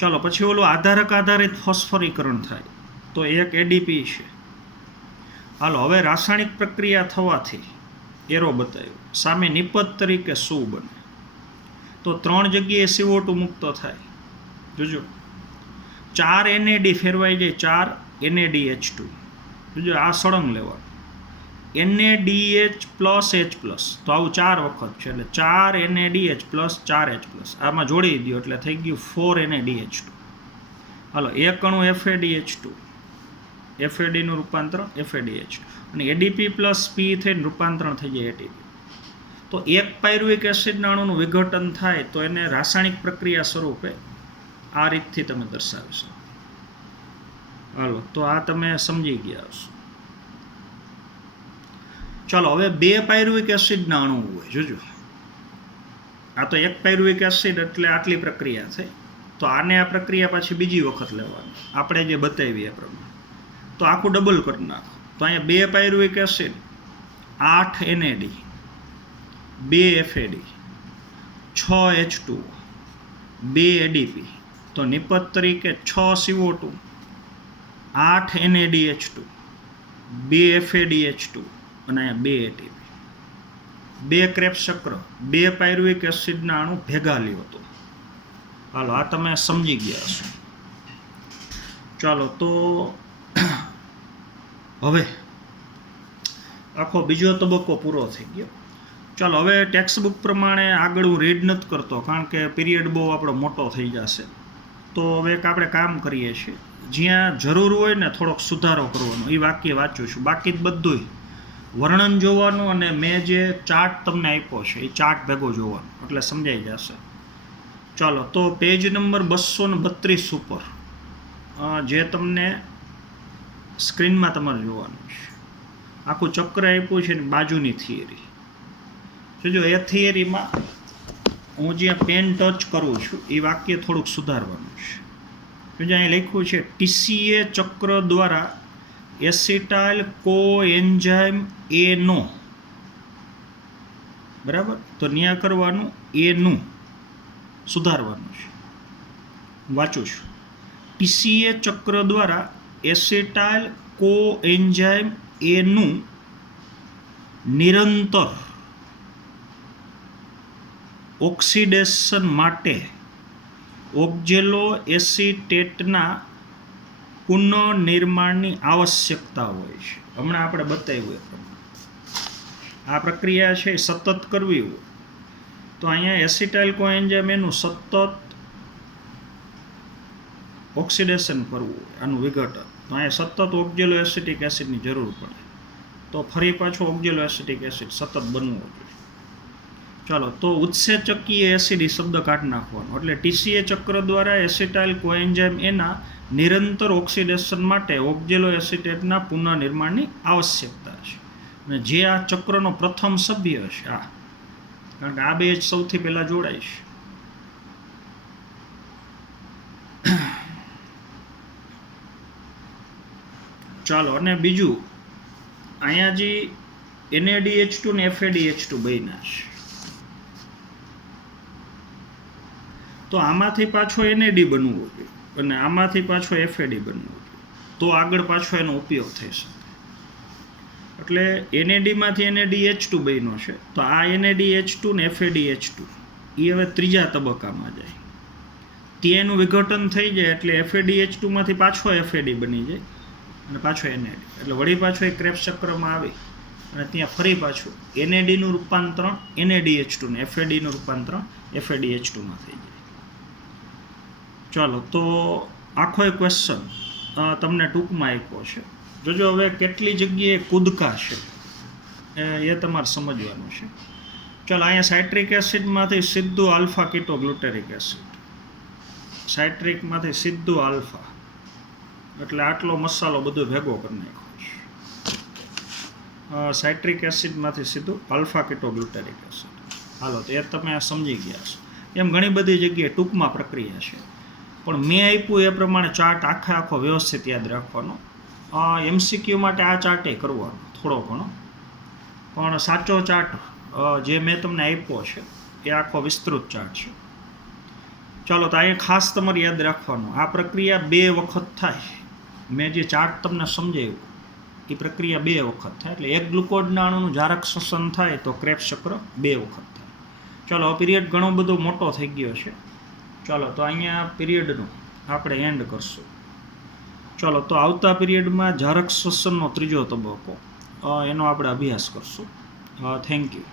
ચાલો પછી ઓલું આધારક આધારિત ફોસ્ફરીકરણ થાય તો એક ADP છે. હાલો હવે રાસાયણિક પ્રક્રિયા થવાથી એરો બતાવ્યો સામે નિપજ તરીકે શું બને તો 3 જગ્યાએ CO2 મુક્ત થાય. જોજો 4 NAD ફેરવાઈ જાય 4 NADH2. જોજો આ સળંગ લેવાનું NADH પ્લસ H પ્લસ તો આવું 4 વખત છે એટલે 4 NADH પ્લસ 4H+. આમાં જોડી દો એટલે થઈ ગયું 4 NADH2. હાલો એક અણુ FADH2 FAD નું રૂપાંતર FADH અને ADP પ્લસ P થઈને રૂપાંતરણ થઈ જાય ATP. તો એક પાયરુવિક એસિડના અણુનું વિઘટન થાય તો એને રાસાયણિક પ્રક્રિયા સ્વરૂપે આ રીતથી તમે દર્શાવી શકો. હાલો તો આ તમે સમજી ગયા હશો. ચાલો હવે 2 પાયરુવિક એસિડના અણુ હોય જોજો આ તો એક પાયરુવિક એસિડ એટલે આટલી પ્રક્રિયા થઈ તો આને આ પ્રક્રિયા પાછી બીજી વખત લેવાની આપણે જે બતાવી એ પ્રમાણે તો આખું ડબલ કરી નાખો. તો અહીંયા 2 pyruvic acid 8 NAD 2 FAD 6 H2 2 ADP તો નિપજ તરીકે 6 CO2 8 NADH2 2 FADH2 અને અહીંયા 2 ATP 2 ક્રેબ્સ ચક્ર 2 પાયરુવિક એસિડના અણુ ભેગા લ્યો તો. હાલો આ તમે સમજી ગયા છો. ચાલો તો હવે આખો બીજો તબક્કો પૂરો થઈ ગયો. ચાલો હવે ટેક્સ્ટ બુક પ્રમાણે આગળ હું રીડ નથી કરતો કારણ કે પીરિયડ બહુ આપણો મોટો થઈ જશે. તો હવે એક આપણે કામ કરીએ છીએ, જ્યાં જરૂર હોય ને થોડોક સુધારો કરવાનો એ વાક્ય વાંચું છું, બાકી જ બધું વર્ણન જોવાનું અને મેં જે ચાર્ટ તમને આપ્યો છે એ ચાર્ટ ભેગો જોવાનો, એટલે સમજાઈ જશે. ચાલો, તો પેજ નંબર 232 ઉપર જે તમને સ્ક્રીનમાં તમારે જોવાનું છે, આખું ચક્ર આપ્યું છે ને બાજુની થિયરી. જો એ થિયરીમાં હું જ્યાં પેન ટચ કરું છું એ વાક્ય થોડુંક સુધારવાનું છે. જો અહીં લખ્યું છે TCA ચક્ર દ્વારા એસિટાઇલ કોએન્ઝાઇમ A નો, બરાબર, તો ન્યા કરવાનું A નું સુધારવાનું છે. વાંચું છું, TCA ચક્ર દ્વારા એસિટાઇલ કોએન્ઝાઇમ A નું નિરંતર ઓક્સિડેશન માટે ઓક્ઝેલો એસિટેટના પુનઃનિર્માણની આવશ્યકતા હોય છે. હમણાં આપણે બતાવ્યું એ પ્રમાણે આ પ્રક્રિયા છે સતત કરવી હોય તો અહીંયા એસિટાઇલ કોએન્ઝાઇમ એનું સતત ઓક્સિડેશન કરવું હોય, આનું વિઘટન, તો અહીંયા સતત ઓક્ઝેલો એસિટિક એસિડની જરૂર પડે, તો ફરી પાછું ઓક્ઝેલો એસિટિક એસિડ સતત બનવું જોઈએ. ચાલો, તો ઉત્સેચકીય એસિડ એ શબ્દ કાઢી નાખવાનો, એટલે TCA ચક્ર દ્વારા એસિટાઇલ કોએન્ઝાઇમ એના નિરંતર ઓક્સિડેશન માટે ઓક્ઝેલો એસિટેટના પુનઃનિર્માણની આવશ્યકતા છે. અને જે આ ચક્રનો પ્રથમ સભ્ય છે આ, કારણ કે આ બે જ સૌથી પહેલાં જોડાય છે. ચાલો, અને બીજું અહીંયા જે NaDH2 ને FADH2 બન્યા છે, તો આમાંથી પાછો NAD બનવું જોઈએ અને આમાંથી પાછો FAD બનવું જોઈએ, તો આગળ પાછો એનો ઉપયોગ થઈ શકે. એટલે NAD માંથી NaDH2 બન્યો છે, તો આ NaDH2 ને FADH2 એ હવે ત્રીજા તબક્કામાં જાય, ત્યાં એનું વિઘટન થઈ જાય એટલે FADH2 માંથી પાછો FAD બની જાય અને પાછો NAD, એટલે વળી પાછો એક ક્રેબ્સ ચક્રમાં આવી અને ત્યાં ફરી પાછું NAD નું રૂપાંતરણ NaDH2 ને FAD નું રૂપાંતરણ FADH2 માં થઈ જાય. ચાલો, તો આખો એક ક્વેશ્ચન તમને ટૂંકમાં આપ્યો છે. જોજો હવે કેટલી જગ્યાએ કૂદકા છે એ તમારે સમજવાનું છે. ચાલો, અહીંયા સાઇટ્રિક એસિડમાંથી સીધું આલ્ફા કીટોગ્લુટેરિક એસિડ, સાઇટ્રિકમાંથી સીધું આલ્ફા, એટલે આટલો મસાલો બધો ભેગો કરી નાખ્યો છે. સાઇટ્રિક એસિડમાંથી સીધું આલ્ફા કીટોગ્લુટેરિક એસિડ. હાલો, તો એ તમે સમજી ગયા છો. એમ ઘણી બધી જગ્યાએ ટૂંકમાં પ્રક્રિયા છે, પણ મેં આપ્યું એ પ્રમાણે ચાર્ટ આખો વ્યવસ્થિત યાદ રાખવાનો. MCQ માટે આ ચાર્ટે કરવાનો થોડો ઘણો, પણ સાચો ચાર્ટ જે મેં તમને આપ્યો છે એ આખો વિસ્તૃત ચાર્ટ છે. ચાલો, તો અહીંયા ખાસ તમારે યાદ રાખવાનું, આ પ્રક્રિયા 2 વખત થાય. મેં જે ચાર્ટ તમને સમજાવ્યું એ પ્રક્રિયા 2 વખત થાય, એટલે એક ગ્લુકોઝના અણુનું જારક શ્વસન થાય તો ક્રેબ્સ ચક્ર 2 વખત થાય. ચાલો, પીરિયડ ઘણો બધો મોટો થઈ ગયો છે. ચાલો, તો અહીંયા પીરિયડનું આપણે એન્ડ કરશું. ચાલો, તો આવતા પીરિયડમાં જારક શ્વસનનો ત્રીજો તબક્કો એનો આપણે અભ્યાસ કરશું. Thank you.